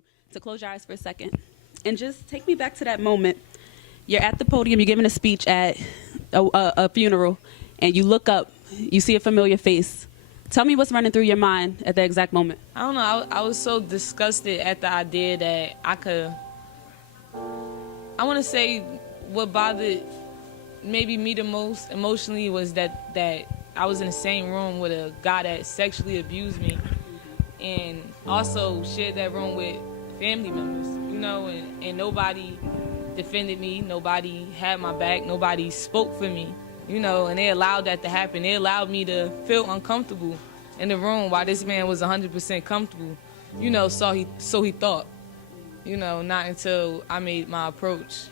you to close your eyes for a second and just take me back to that moment. You're at the podium, you're giving a speech at a funeral, and you look up, you see a familiar face. Tell me what's running through your mind at that exact moment. I don't know. I was so disgusted at the idea that I want to say what bothered maybe me the most emotionally was that I was in the same room with a guy that sexually abused me, and also shared that room with family members, and nobody defended me, nobody had my back, nobody spoke for me, and they allowed that to happen. They allowed me to feel uncomfortable in the room while this man was 100% comfortable, so he thought, not until I made my approach.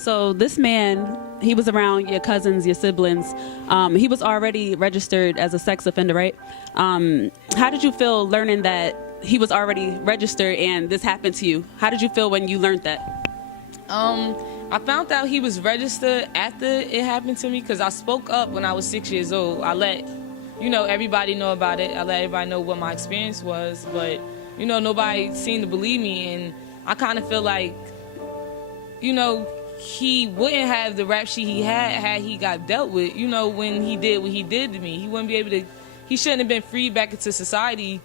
So this man, he was around your cousins, your siblings. He was already registered as a sex offender, right? How did you feel learning that he was already registered and this happened to you? How did you feel when you learned that? I found out he was registered after it happened to me because I spoke up when I was 6 years old. I let, everybody know about it. I let everybody know what my experience was, but, nobody seemed to believe me, and I kind of feel like, he wouldn't have the rap sheet he had he got dealt with, when he did what he did to me. He wouldn't be able to, he shouldn't have been freed back into society,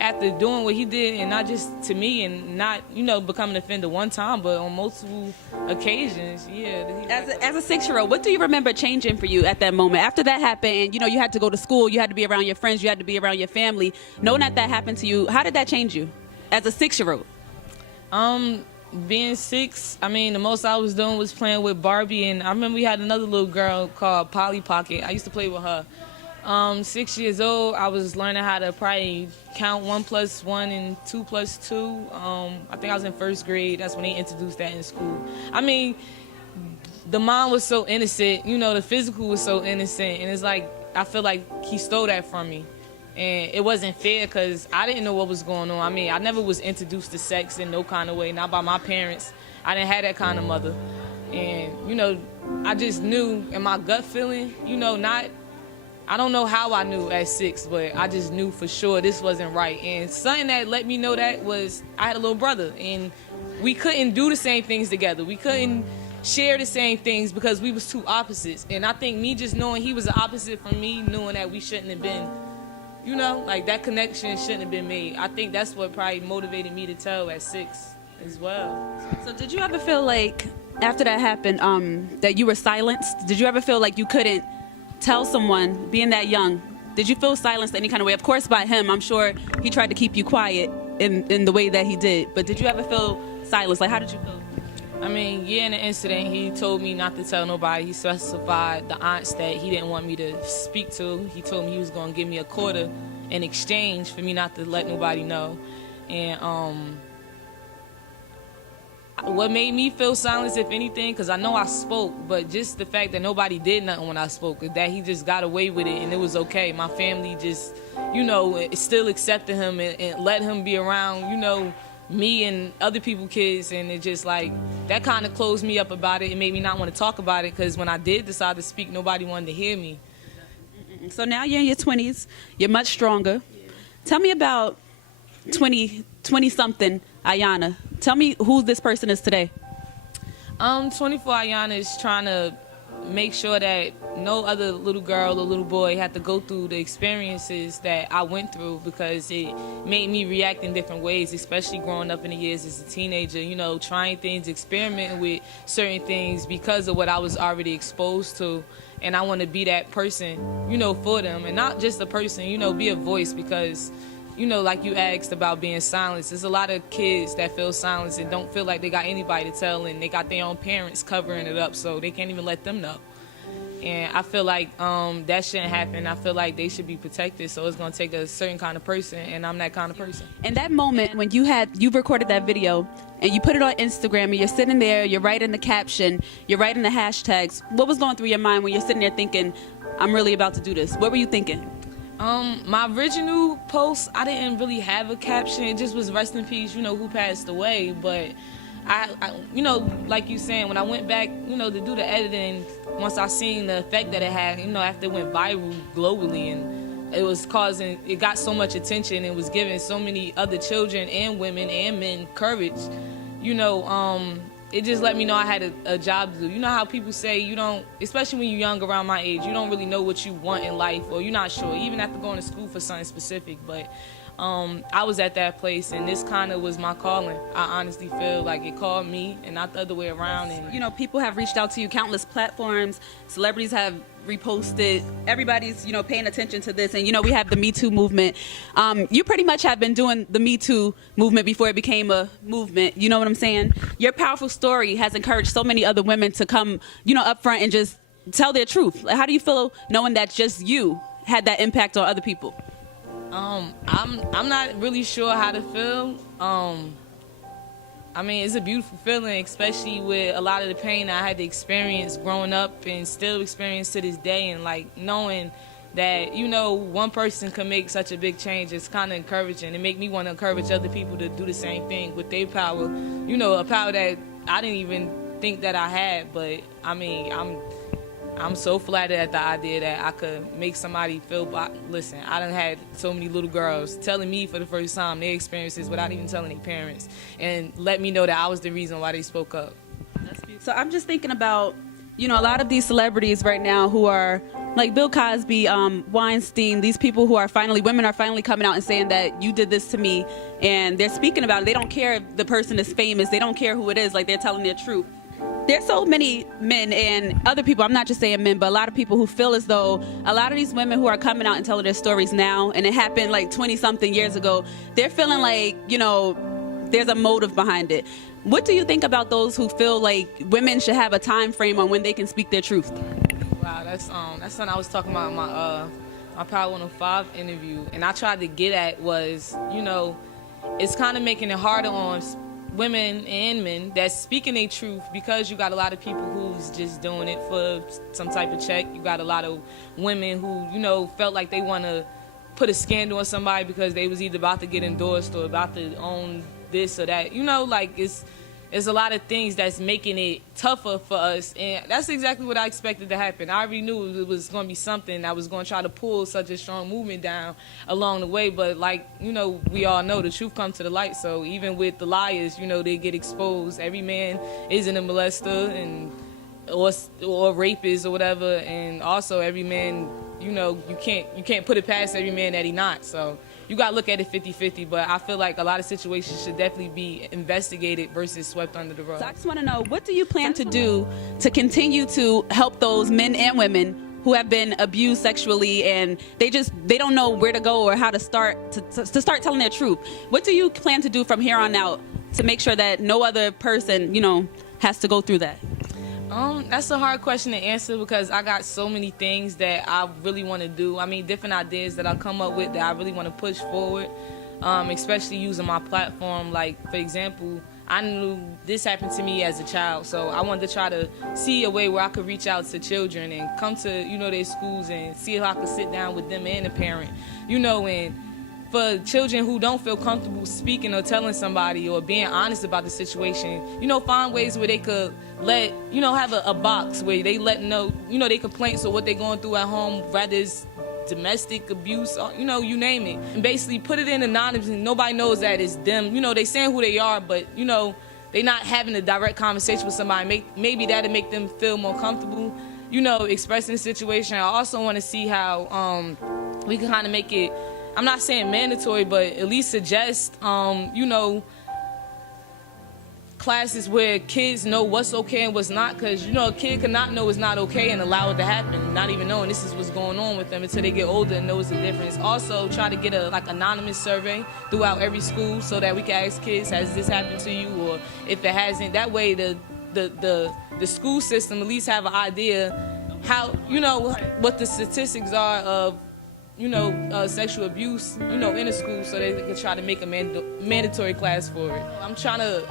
after doing what he did, and not just to me, and not, becoming an offender one time, but on multiple occasions. Yeah. As a 6-year-old, what do you remember changing for you at that moment? After that happened, and you had to go to school, you had to be around your friends, you had to be around your family. Knowing that happened to you, how did that change you as a 6-year-old? Being 6, the most I was doing was playing with Barbie, and I remember we had another little girl called Polly Pocket. I used to play with her. 6 years old, I was learning how to probably count 1 + 1 and 2 + 2. I think I was in 1st grade. That's when they introduced that in school. The mom was so innocent, the physical was so innocent, and it's like, I feel like he stole that from me. And it wasn't fair because I didn't know what was going on. I never was introduced to sex in no kind of way, not by my parents. I didn't have that kind of mother. And, I just knew in my gut feeling, I don't know how I knew at 6, but I just knew for sure this wasn't right. And something that let me know that was I had a little brother, and we couldn't do the same things together. We couldn't share the same things because we was two opposites. And I think me just knowing he was the opposite from me, knowing that we shouldn't have been, that connection shouldn't have been made. I think that's what probably motivated me to tell at 6 as well. So did you ever feel like, after that happened, that you were silenced? Did you ever feel like you couldn't tell someone, being that young, did you feel silenced any kind of way? Of course by him, I'm sure he tried to keep you quiet in the way that he did, but did you ever feel silenced? Like, how did you feel? In the incident, he told me not to tell nobody. He specified the aunts that he didn't want me to speak to. He told me he was going to give me a quarter in exchange for me not to let nobody know. And what made me feel silenced, if anything, because I know I spoke, but just the fact that nobody did nothing when I spoke, that he just got away with it and it was okay. My family just, still accepted him and let him be around, me and other people's kids, and it just like, that kind of closed me up about it. It made me not want to talk about it, because when I did decide to speak, nobody wanted to hear me. So now you're in your 20s, you're much stronger. Yeah. Tell me about 20-something Iyonah. Tell me who this person is today. 24 Iyonah is trying to make sure that no other little girl or little boy had to go through the experiences that I went through, because it made me react in different ways, especially growing up in the years as a teenager, trying things, experimenting with certain things because of what I was already exposed to. And I want to be that person, for them, and not just a person, be a voice, because like you asked about being silenced, there's a lot of kids that feel silenced and don't feel like they got anybody to tell, and they got their own parents covering it up, so they can't even let them know. And I feel like that shouldn't happen. I feel like they should be protected, so it's going to take a certain kind of person, and I'm that kind of person. In that moment when you recorded that video and you put it on Instagram, and you're sitting there, you're writing the caption, you're writing the hashtags, what was going through your mind when you're sitting there thinking, I'm really about to do this? What were you thinking? My original post, I didn't really have a caption. It just was rest in peace, who passed away. But I like you saying, when I went back, to do the editing, once I seen the effect that it had, after it went viral globally, and it got so much attention and was giving so many other children and women and men courage. It just let me know I had a job to do. You know how people say you don't, especially when you're young around my age, you don't really know what you want in life, or you're not sure, even after going to school for something specific. But I was at that place, and this kind of was my calling. I honestly feel like it called me and not the other way around. And people have reached out to you, countless platforms, celebrities have reposted, everybody's paying attention to this, and we have the Me Too movement. You pretty much have been doing the Me Too movement before it became a movement, you know what I'm saying? Your powerful story has encouraged so many other women to come up front and just tell their truth. Like, how do you feel knowing that just you had that impact on other people? I'm not really sure how to feel. It's a beautiful feeling, especially with a lot of the pain I had to experience growing up and still experience to this day. And like knowing that, one person can make such a big change, it's kind of encouraging. It make me want to encourage other people to do the same thing with their power. A power that I didn't even think that I had. But I'm so flattered at the idea that I could make somebody feel. Listen, I done had so many little girls telling me for the first time their experiences without even telling their parents, and let me know that I was the reason why they spoke up. So I'm just thinking about, a lot of these celebrities right now who are like Bill Cosby, Weinstein, these people who are women are finally coming out and saying that you did this to me, and they're speaking about it. They don't care if the person is famous. They don't care who it is. Like, they're telling their truth. There's so many men and other people, I'm not just saying men, but a lot of people who feel as though a lot of these women who are coming out and telling their stories now, and it happened like 20-something years ago, they're feeling like, there's a motive behind it. What do you think about those who feel like women should have a time frame on when they can speak their truth? Wow, that's something I was talking about in my Power 105 interview, and I tried to get at was, it's kind of making it harder on women and men that's speaking their truth, because you got a lot of people who's just doing it for some type of check. You got a lot of women who, felt like they want to put a scandal on somebody because they was either about to get endorsed or about to own this or that. It's a lot of things that's making it tougher for us, and that's exactly what I expected to happen. I already knew it was going to be something that was going to try to pull such a strong movement down along the way, but we all know the truth comes to the light, so even with the liars, they get exposed. Every man isn't a molester or rapist or whatever, and also every man, you can't put it past every man that he not, so you got to look at it 50-50, but I feel like a lot of situations should definitely be investigated versus swept under the rug. So I just want to know, what do you plan to do to continue to help those men and women who have been abused sexually and they don't know where to go or how to start to start telling their truth? What do you plan to do from here on out to make sure that no other person, has to go through that? That's a hard question to answer, because I got so many things that I really want to do. Different ideas that I come up with that I really want to push forward, especially using my platform. Like, for example, I knew this happened to me as a child, so I wanted to try to see a way where I could reach out to children and come to, their schools and see if I could sit down with them and a parent, and for children who don't feel comfortable speaking or telling somebody or being honest about the situation, find ways where they could have a box where they let know, their complaints or what they're going through at home, whether it's domestic abuse, or, you name it. And basically put it in anonymous, and nobody knows that it's them. They saying who they are, but, they not having a direct conversation with somebody. Maybe that'll make them feel more comfortable, expressing the situation. I also want to see how we can kind of make it, I'm not saying mandatory, but at least suggest, classes where kids know what's okay and what's not, because, a kid cannot know it's not okay and allow it to happen, not even knowing this is what's going on with them until they get older and knows the difference. Also, try to get a anonymous survey throughout every school so that we can ask kids, has this happened to you, or if it hasn't. That way, the school system at least have an idea how, what the statistics are of sexual abuse, in a school, so they can try to make a mandatory class for it. I'm trying to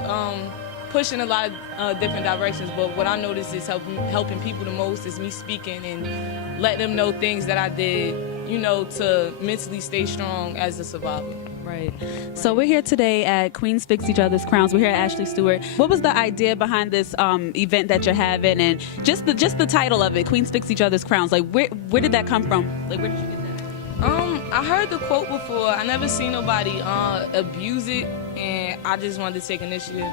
push in a lot of different directions, but what I noticed is helping people the most is me speaking and letting them know things that I did, to mentally stay strong as a survivor. Right. So we're here today at Queens Fix Each Other's Crowns. We're here at Ashley Stewart. What was the idea behind this event that you're having, and just the title of it, Queens Fix Each Other's Crowns? Like, where did that come from? Like, where did you get that? I heard the quote before. I never seen nobody abuse it, and I just wanted to take initiative.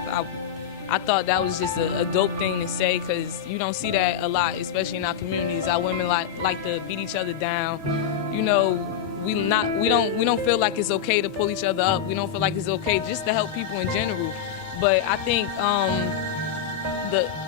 I thought that was just a dope thing to say, because you don't see that a lot, especially in our communities. Our women like to beat each other down. You know, we don't feel like it's okay to pull each other up. We don't feel like it's okay just to help people in general. But I think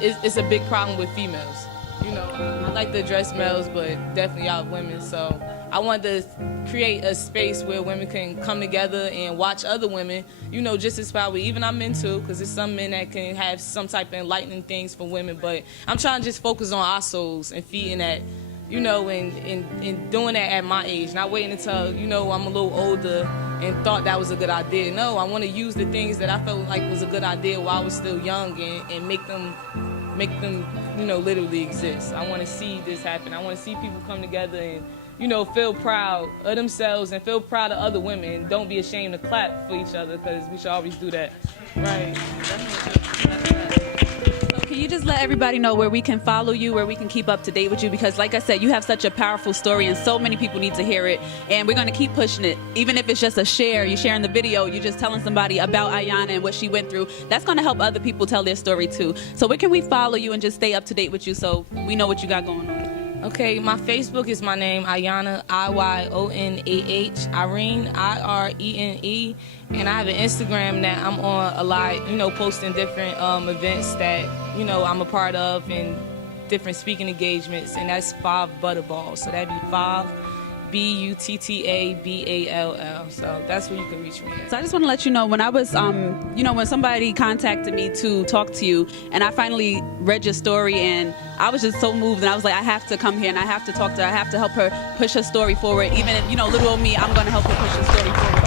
it's a big problem with females. You know, I like to address males, but definitely y'all women. So I wanted to create a space where women can come together and watch other women, you know, just inspire. Even our men too, because there's some men that can have some type of enlightening things for women. But I'm trying to just focus on our souls and feeding that, you know, and doing that at my age. Not waiting until, you know, I'm a little older and thought that was a good idea. No, I want to use the things that I felt like was a good idea while I was still young and make them, you know, literally exist. I want to see this happen. I want to see people come together and, you know, feel proud of themselves and feel proud of other women. Don't be ashamed to clap for each other, because we should always do that. Right. So can you just let everybody know where we can follow you, where we can keep up to date with you? Because like I said, you have such a powerful story and so many people need to hear it. And we're going to keep pushing it. Even if it's just a share, you're sharing the video, you're just telling somebody about Iyonah and what she went through. That's going to help other people tell their story too. So where can we follow you and just stay up to date with you so we know what you got going on? Okay, my Facebook is my name, Iyonah, Iyonah, Irene, Irene, and I have an Instagram that I'm on a lot, you know, posting different events that, you know, I'm a part of and different speaking engagements, and that's 5 Butterball. So that'd be 5 Buttaball. So that's where you can reach me at. So I just want to let you know, when I was, you know, when somebody contacted me to talk to you, and I finally read your story, and I was just so moved, and I was like, I have to come here, and I have to talk to her. I have to help her push her story forward. Even if, you know, little old me, I'm going to help her push her story forward.